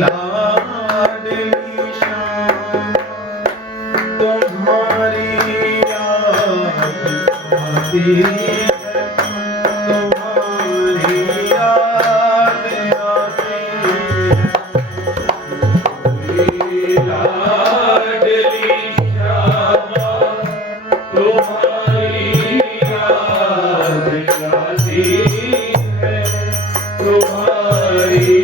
लाडली शाम तुम्हारी याद आती है, तुम्हारी याद आती है। लाडली शाम तुम्हारी याद आती है, तुम्हारी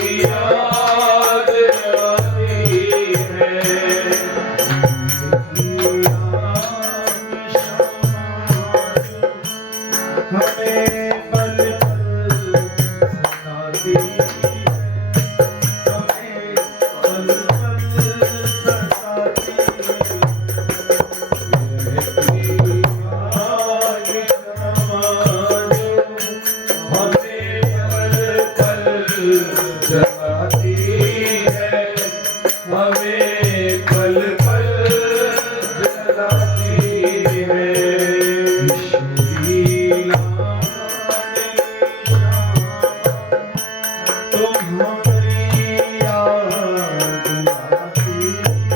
जगाती है, हमें पल पल जगाती है। तुम्हारी याद आती है,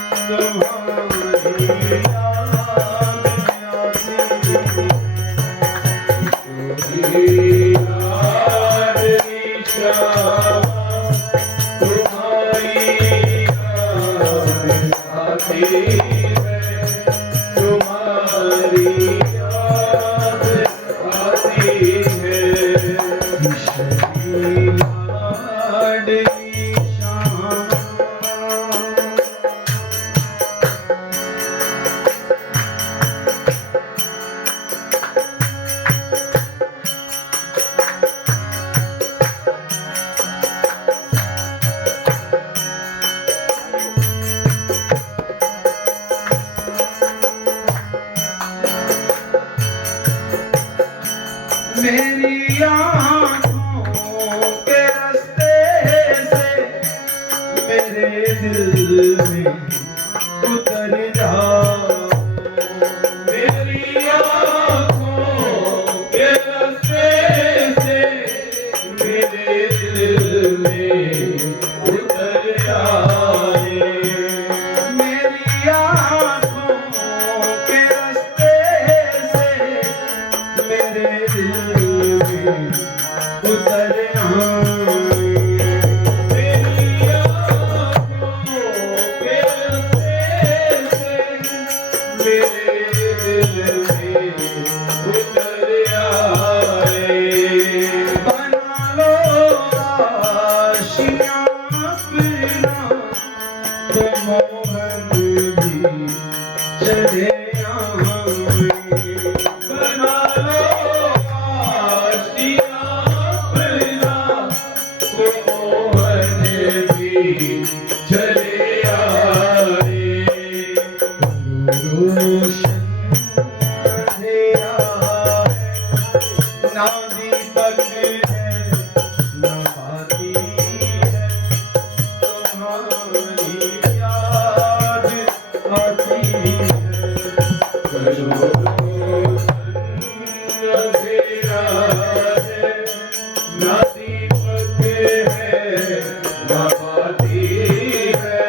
तुम्हारी याद आती है, तुम्हारी याद आती है। लाडली शाम मेरी आँखों के रास्ते से मेरे दिल में उतर जाओ। मेरी आँखों के रास्ते से मेरे दिल में उतर आए। मेरी आँखों के रास्ते से मेरे दिल उतर आए। मेरी आँखों के रास्ते से मेरे दिल में उतर आए। बना लो आशियाँ अपना, तो मोहन भी चले आए। बना लो चले आए। रोशन अंधेरा है, ना दीपक है ना बाती है, तुम्हारी याद आती है। रोशन अंधेरा है, ना दीपक है ना बाती है,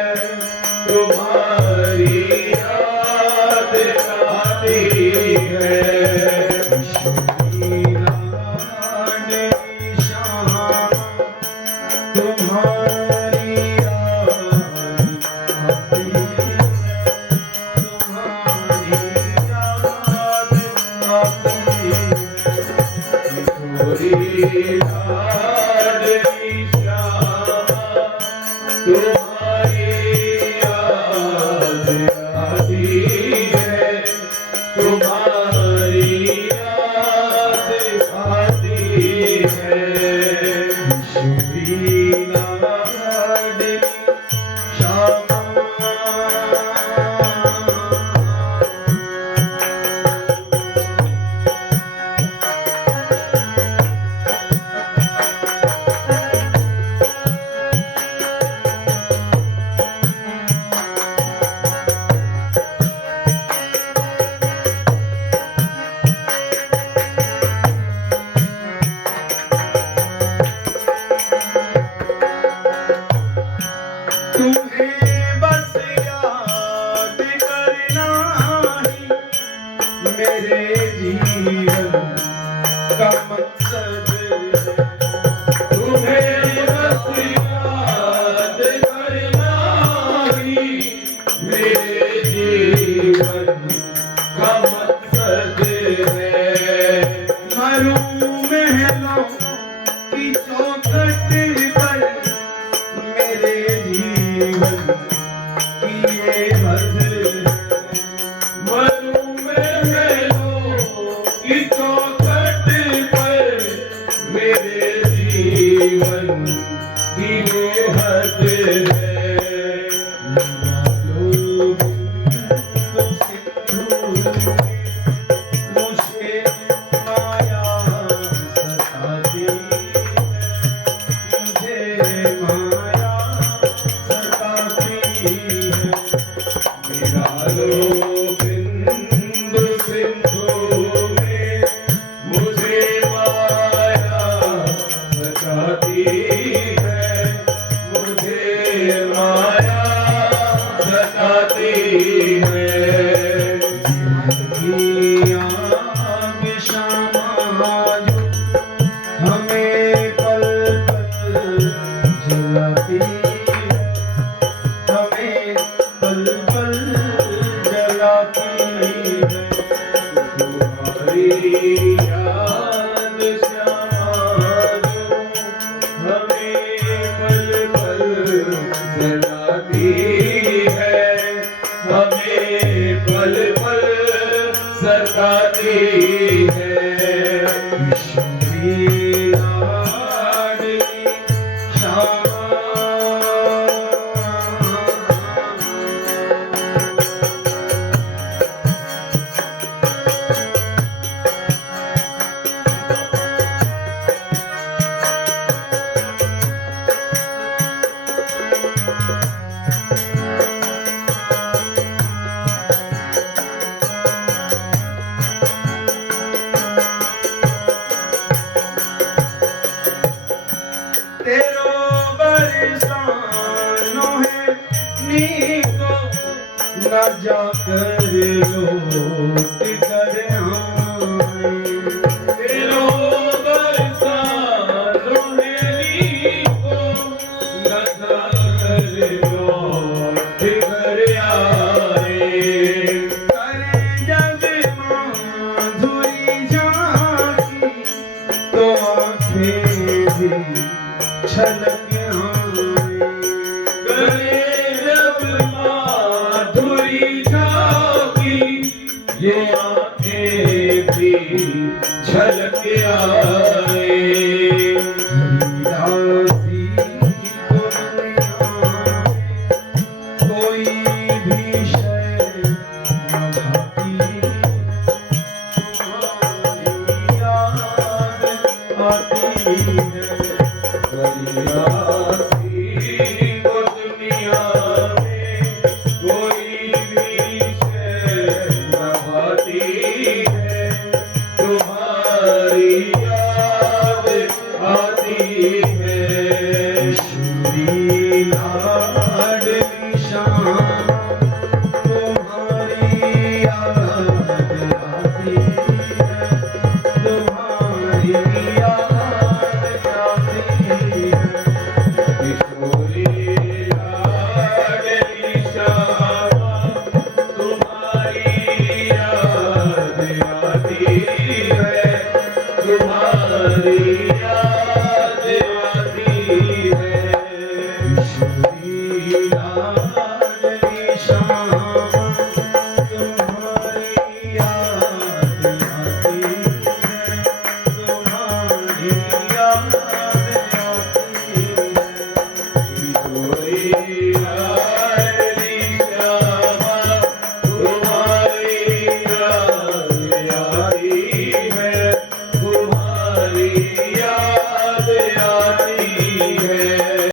तुम्हारी याद आती है। लाडली शाम तुम्हारी याद आती है, तुम्हारी याद आती है। लाडली शाम तुम्हारी याद आती है, तुम्हारी याद आती है। लाडली शाम तुम्हें बस याद करना ही मेरे जीवन का मकसद है। तुम्हें बस याद करना ही मेरे जीवन का मकसद है। मरूं महलों की चौखट पर मेरे जीवन की ये हद है। मरूं महलों की चौखट पर मेरे जीवन की ये हद है। मुझे माया सताती है, मुझे माया सताती है। मेरा लोग बिंदु सिंधु में मुझे माया सताती है, मुझे माया सताती है। आग शामा जो हमें पल पल जलाती है, हमें पल पल जलाती है। तुम्हारी याद श्यामा जो हमें पल पल जलाती है, हमें पल पल सताती है। ईश्वरी लाडली श्यामा तेरो बरसानो है नीको न जाकर लौट कर आए। तेरो बरसानो है नीको न जाकर लौट कर आए। करे जब माधुरी झांकी तो आंखें भी छलक आए। गले जब माधुरी झांकी ये आंखें भी छलक आए। हरिदासी को दुनिया में कोई भी शय न भाती, तुम्हारी याद आती है। हरिदासी को दुनिया में कोई भी शय न भाती है, तुम्हारी याद आती है। शूरी लाडली श्यामा तुम्हारी याद आती है, तुम्हारी याद आती है। किशोरी लाडली श्यामा तुम्हारी याद आती है, तुम्हारी याद